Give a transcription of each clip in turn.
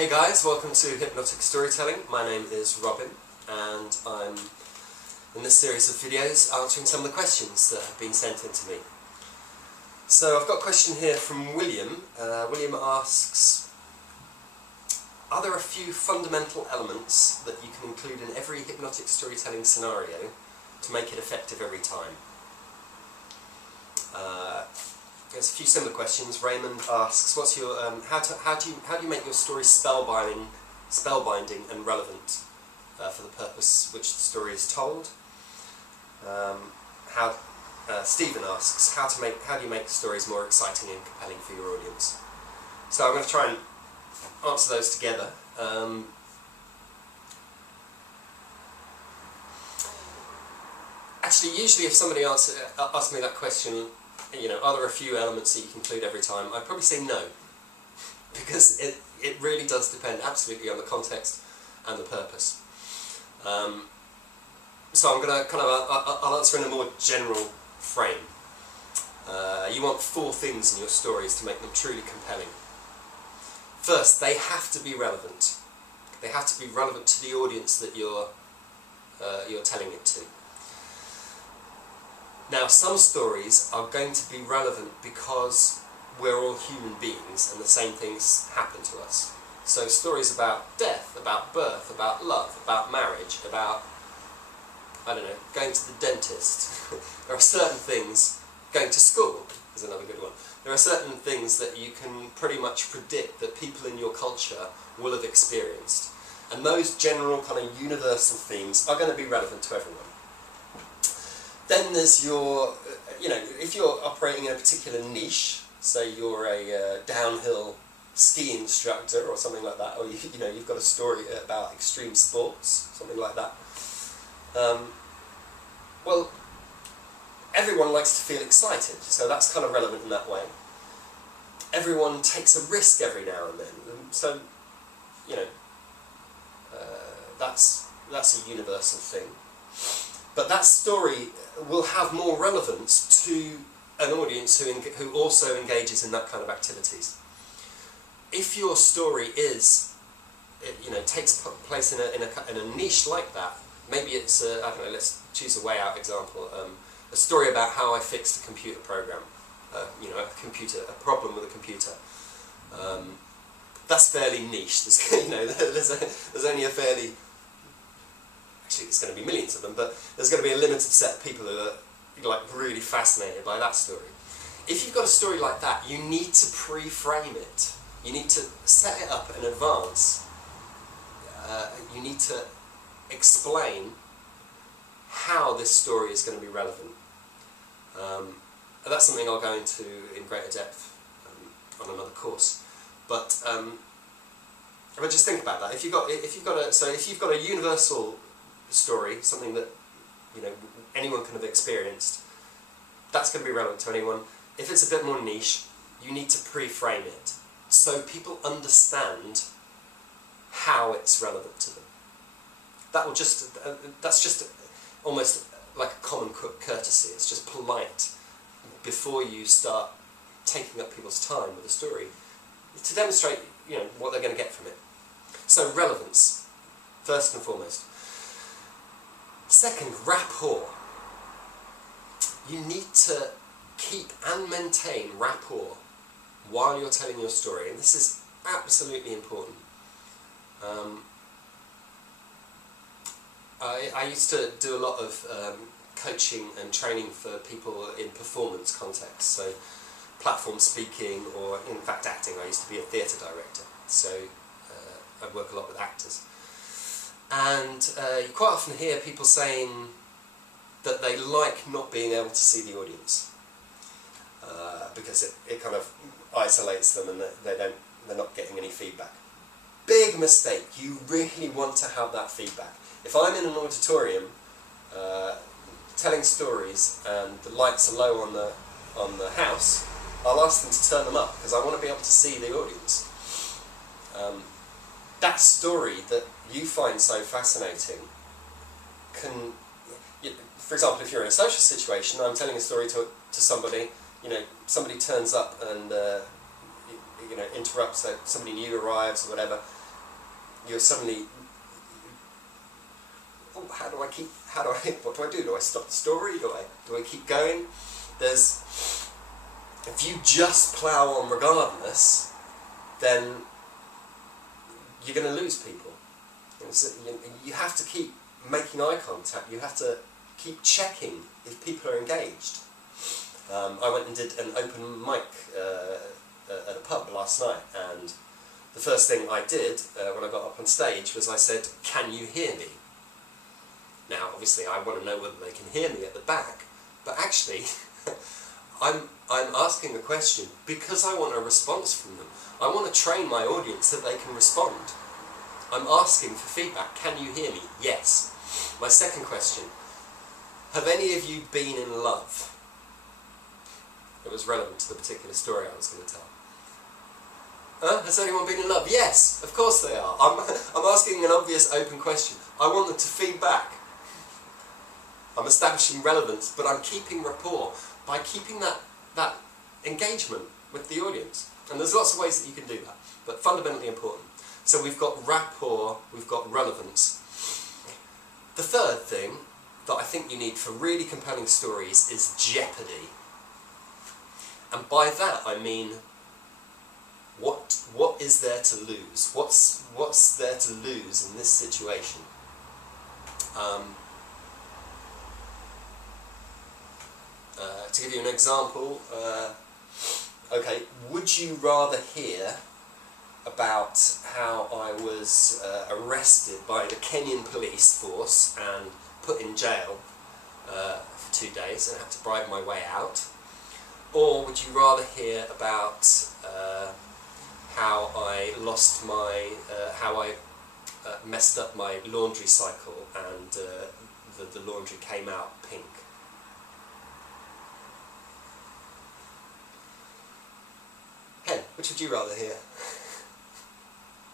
Hey guys, welcome to Hypnotic Storytelling. My name is Robin and I'm in this series of videos answering some of the questions that have been sent in to me. So I've got a question here from William. William asks, are there a few fundamental elements that you can include in every hypnotic storytelling scenario to make it effective every time? There's a few similar questions. Raymond asks, "What's your how do you make your story spellbinding and relevant for the purpose which the story is told?" Stephen asks, "How do you make stories more exciting and compelling for your audience?" So I'm going to try and answer those together. Actually, usually if somebody asks me that question, are there a few elements that you can include every time? I'd probably say no, because it really does depend absolutely on the context and the purpose. So I'm going to I'll answer in a more general frame. You want 4 things in your stories to make them truly compelling. First, they have to be relevant. They have to be relevant to the audience that you're telling it to. Now, some stories are going to be relevant because we're all human beings and the same things happen to us. So stories about death, about birth, about love, about marriage, about, going to the dentist. There are certain things, going to school is another good one. There are certain things that you can pretty much predict that people in your culture will have experienced. And those general kind of universal themes are going to be relevant to everyone. Then there's your, if you're operating in a particular niche, say you're a downhill ski instructor or something like that, or you've got a story about extreme sports, something like that. Well, everyone likes to feel excited, so that's kind of relevant in that way. Everyone takes a risk every now and then, so that's a universal thing. But that story will have more relevance to an audience who also engages in that kind of activities. If your story takes place in a niche like that, maybe it's let's choose a way out example. A story about how I fixed a computer program, a problem with a computer. That's fairly niche. There's only a fairly Actually, there's going to be millions of them, but there's going to be a limited set of people who are really fascinated by that story. If you've got a story like that, you need to pre-frame it. You need to set it up in advance. You need to explain how this story is going to be relevant. That's something I'll go into in greater depth on another course. But just think about that. If you've got a universal story, something that anyone can have experienced, that's going to be relevant to anyone. If it's a bit more niche, you need to pre-frame it so people understand how it's relevant to them. That's just almost like a common courtesy. It's just polite before you start taking up people's time with a story to demonstrate what they're going to get from it. So relevance, first and foremost. Second, rapport. You need to keep and maintain rapport while you're telling your story, and this is absolutely important. I used to do a lot of coaching and training for people in performance contexts, so platform speaking or in fact acting. I used to be a theatre director, so I work a lot with actors. And you quite often hear people saying that they like not being able to see the audience because it kind of isolates them and they're not getting any feedback. Big mistake. You really want to have that feedback. If I'm in an auditorium telling stories and the lights are low on the house, I'll ask them to turn them up because I want to be able to see the audience. That story that you find so fascinating can, for example, if you're in a social situation, I'm telling a story to somebody, somebody turns up and interrupts, somebody new arrives or whatever, you're suddenly, oh, what do I do? Do I stop the story? Do I keep going? If you just plough on regardless, then you're going to lose people. You have to keep making eye contact. You have to keep checking if people are engaged. I went and did an open mic at a pub last night, and the first thing I did when I got up on stage was I said, "Can you hear me?" Now, obviously, I want to know whether they can hear me at the back, but actually, I'm asking the question because I want a response from them. I want to train my audience that they can respond. I'm asking for feedback. Can you hear me? Yes. My second question, have any of you been in love? It was relevant to the particular story I was going to tell. Has anyone been in love? Yes, of course they are. I'm asking an obvious open question. I want them to feed back. I'm establishing relevance, but I'm keeping rapport by keeping that engagement with the audience. And there's lots of ways that you can do that, but fundamentally important. So we've got rapport, we've got relevance. The third thing that I think you need for really compelling stories is jeopardy. And by that I mean, what is there to lose? What's there to lose in this situation? To give you an example, okay, would you rather hear about how I was arrested by the Kenyan police force and put in jail for 2 days and had to bribe my way out? Or would you rather hear about how I lost my, how I messed up my laundry cycle and the laundry came out pink? Hen, which would you rather hear?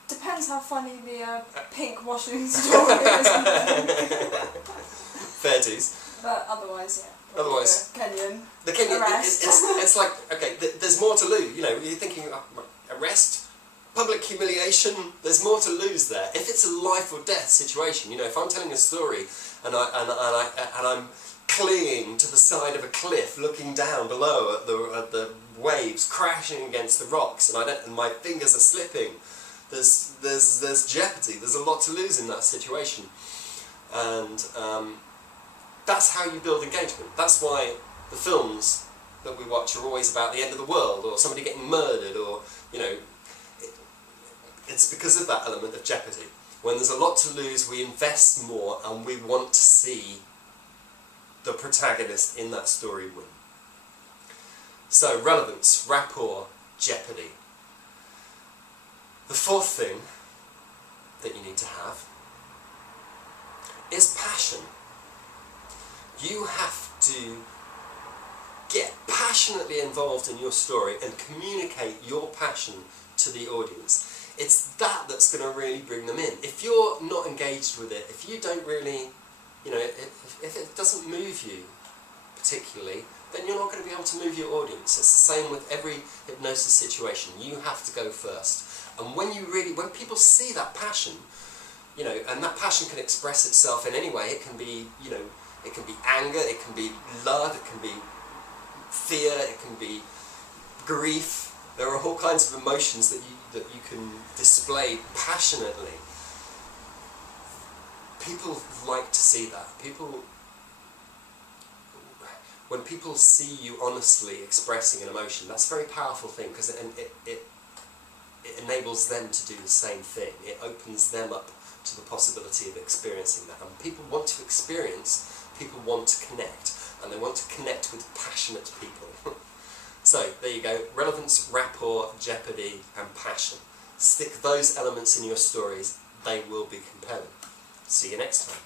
Depends how funny the pink washing story is. Fair dues. But otherwise, yeah. Otherwise, Kenyan. the Kenyan, Arrest. it's like, okay, there's more to lose. You know, you're thinking, arrest, public humiliation. There's more to lose there. If it's a life or death situation, you know, if I'm telling a story and I'm clinging to the side of a cliff, looking down below at the waves crashing against the rocks, and my fingers are slipping. There's jeopardy. There's a lot to lose in that situation, and that's how you build engagement. That's why the films that we watch are always about the end of the world or somebody getting murdered, or you know, it's because of that element of jeopardy. When there's a lot to lose, we invest more, and we want to see the protagonist in that story win. So relevance, rapport, jeopardy. The fourth thing that you need to have is passion. You have to get passionately involved in your story and communicate your passion to the audience. It's that that's going to really bring them in. If you're not engaged with it, if you don't really, you know, if it doesn't move you particularly, then you're not going to be able to move your audience. It's the same with every hypnosis situation. You have to go first. And when people see that passion, you know, and that passion can express itself in any way. It can be, you know, it can be anger, it can be love, it can be fear, it can be grief. There are all kinds of emotions that you can display passionately. People like to see that. When people see you honestly expressing an emotion, that's a very powerful thing, because it enables them to do the same thing. It opens them up to the possibility of experiencing that. And people want to experience, people want to connect, and they want to connect with passionate people. So, there you go. Relevance, rapport, jeopardy, and passion. Stick those elements in your stories, they will be compelling. See you next time.